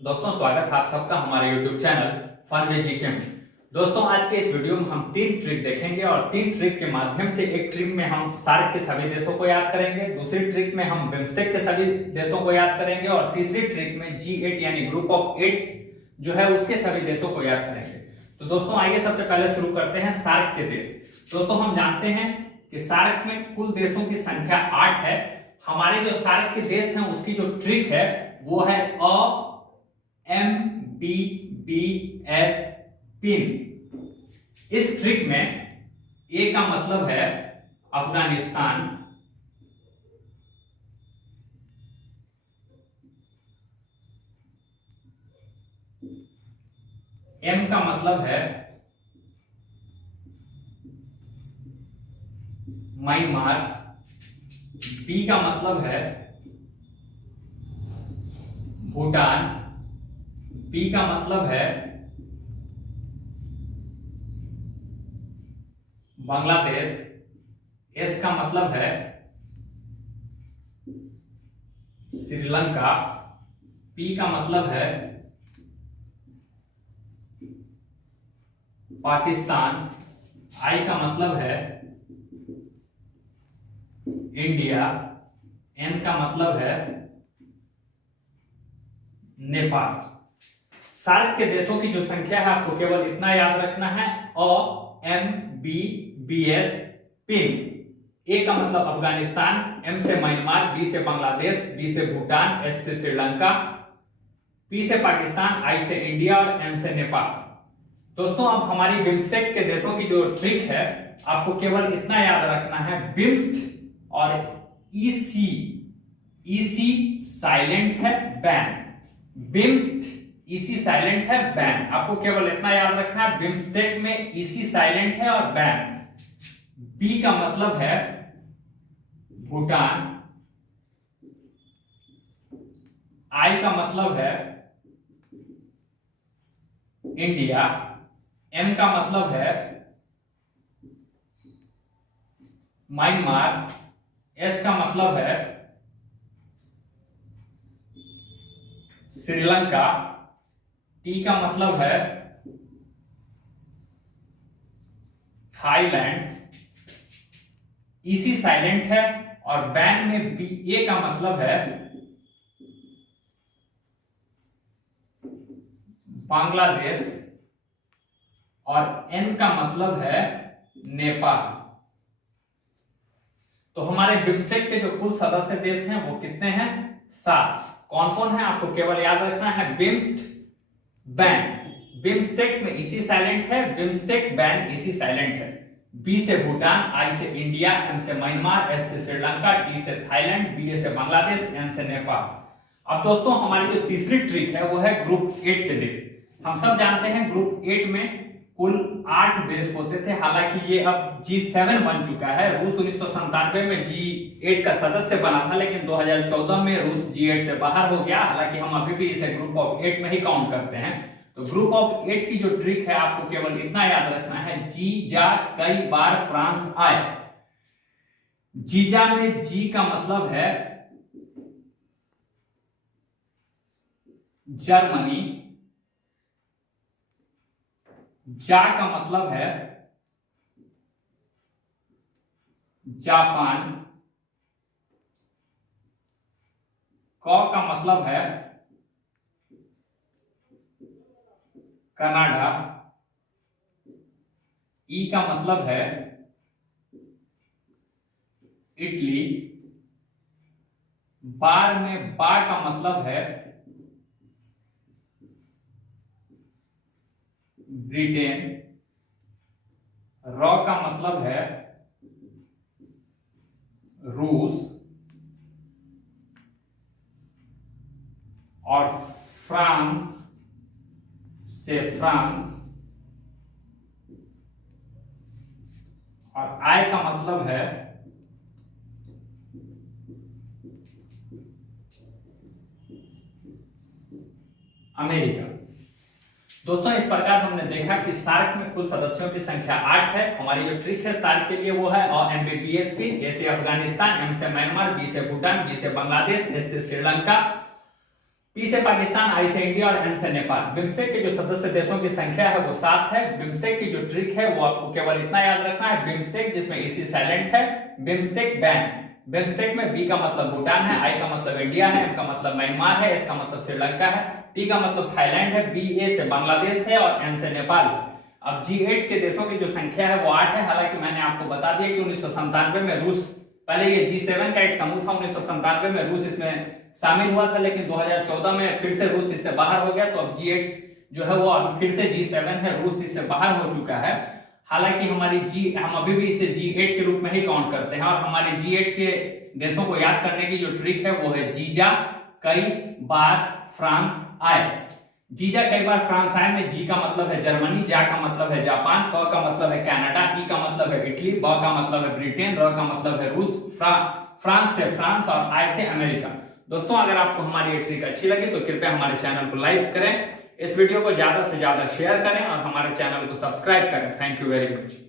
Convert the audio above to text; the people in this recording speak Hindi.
दोस्तों स्वागत है आप सबका हमारे YouTube channel fun with GK में। दोस्तों आज के इस वीडियो में हम 3 ट्रिक देखेंगे और 3 ट्रिक के माध्यम से एक ट्रिक में हम सार्क के सभी देशों को याद करेंगे, दूसरी ट्रिक में हम बिम्स्टेक के सभी देशों को याद करेंगे और तीसरी ट्रिक में G8 यानी ग्रुप ऑफ 8 जो है उसके सभी देशों को याद करेंगे। तो दोस्तों आइए सबसे पहले शुरू करते हैं सार्क के देश। दोस्तों हम जानते हैं कि सार्क में कुल देशों की संख्या 8 है। हमारे जो सार्क के देश हैं उसकी जो ट्रिक है वो है MBBS पिन। इस ट्रिक में ए का मतलब है अफगानिस्तान, एम का मतलब है म्यांमार, बी का मतलब है भूटान, बी का मतलब है बांग्लादेश, एस का मतलब है श्रीलंका, पी का मतलब है पाकिस्तान, आई का मतलब है इंडिया, एन का मतलब है नेपाल। सार्क के देशों की जो संख्या है आपको केवल इतना याद रखना है MBBS पिन। ए का मतलब अफगानिस्तान, एम से म्यांमार, बी से बांग्लादेश, बी से भूटान, एस से श्रीलंका, पी से पाकिस्तान, आई से इंडिया और एन से नेपाल। दोस्तों अब हमारी बिम्स्टेक के देशों की जो ट्रिक है आपको केवल इतना याद रखना है बिम्स्ट और ईसी साइलेंट है बैन। बिम्स्ट ईसी साइलेंट है बैन, आपको केवल इतना याद रखना है बिम्स्टेक में ईसी साइलेंट है और बैन। बी का मतलब है भूटान, आई का मतलब है इंडिया, एम का मतलब है म्यांमार, एस का मतलब है श्रीलंका, टी का मतलब है थाईलैंड, ईसी साइलेंट है और बैन में बी ए का मतलब है बांग्लादेश और एन का मतलब है नेपाल। तो हमारे बिम्स्टेक के जो कुल सदस्य देश हैं वो कितने हैं? 7। कौन कौन है आपको केवल याद रखना है बिम्स्ट बैन। बिम्स्टेक में ईसी साइलेंट है, बिम्स्टेक बैन ईसी साइलेंट है। बी से भूटान, आई से इंडिया, एम से म्यांमार, एस से श्रीलंका, टी से थाईलैंड, बी से बांग्लादेश, एन से नेपाल। अब दोस्तों हमारी जो तीसरी ट्रिक है वो है ग्रुप 8 के देश। हम सब जानते हैं ग्रुप 8 में कुल 8 देश होते थे, हालांकि ये अब G7 बन चुका है। रूस 1997 में G8 का सदस्य बना था, लेकिन 2014 में रूस G8 से बाहर हो गया। हालांकि हम अभी भी इसे ग्रुप ऑफ 8 में ही काउंट करते हैं। तो ग्रुप ऑफ 8 की जो ट्रिक है आपको केवल इतना याद रखना है जीजा कई बार फ्रांस आए। जीजा में जी का मतलब है जर्मनी, जा का मतलब है जापान, क का मतलब है कनाडा, ई का मतलब है इटली, बार में बा का मतलब है ब्रिटेन, रॉ का मतलब है रूस और फ्रांस से फ्रांस और आई का मतलब है अमेरिका। दोस्तों इस प्रकार हमने देखा कि सार्क में कुल सदस्यों की संख्या 8 है। हमारी जो ट्रिक है सार्क के लिए वो है और MBBS पी, ए से अफगानिस्तान, एम से म्यांमार, बी से भूटान, बी से बांग्लादेश, एस से श्रीलंका, P से पाकिस्तान, I से इंडिया और N से नेपाल। बिम्स्टेक के जो सदस्य देशों की संख्या है वो 7 है। बिम्स्टेक की जो ट्रिक है वो आपको केवल इतना याद रखना है, बिम्स्टेक जिसमें इसी साइलेंट है, बिम्स्टेक बैन। बिम्स्टेक में B का मतलब भूटान है, I का मतलब इंडिया है, M का मतलब म्यांमार है, S का मतलब श्रीलंका है, T का मतलब थाईलैंड है, B A से बांग्लादेश है और N से नेपाल। अब G8 के देशों की जो संख्या है वो 8 है। हालांकि मैंने आपको बता दिया कि 1997 में रूस, पहले ये G7 का एक समूह था, 1997 में रूस इसमें शामिल हुआ था, लेकिन 2014 में फिर से रूस इससे बाहर हो गया। तो अब G8 जो है वो अब फिर से G7 है, रूस इससे बाहर हो चुका है। हालांकि हम अभी भी इसे G8 के रूप में ही काउंट करते हैं। और हमारे G8 के देशों को याद करने की जो ट्रिक है वो है जीजा कई बार फ्रांस आए। जीजा कई बार फ्रांस आए में जी का मतलब है जर्मनी, जा का मतलब है जापान, क का मतलब है कनाडा, ई का मतलब है इटली, ब का मतलब है ब्रिटेन, र का मतलब है रूस, फ्रांस से फ्रांस और आई से अमेरिका। दोस्तों अगर आपको हमारी ये ट्रिक अच्छी लगी तो कृपया हमारे चैनल को लाइक करें, इस वीडियो को ज्यादा से ज्यादा शेयर करें और हमारे चैनल को सब्सक्राइब करें। Thank you very much.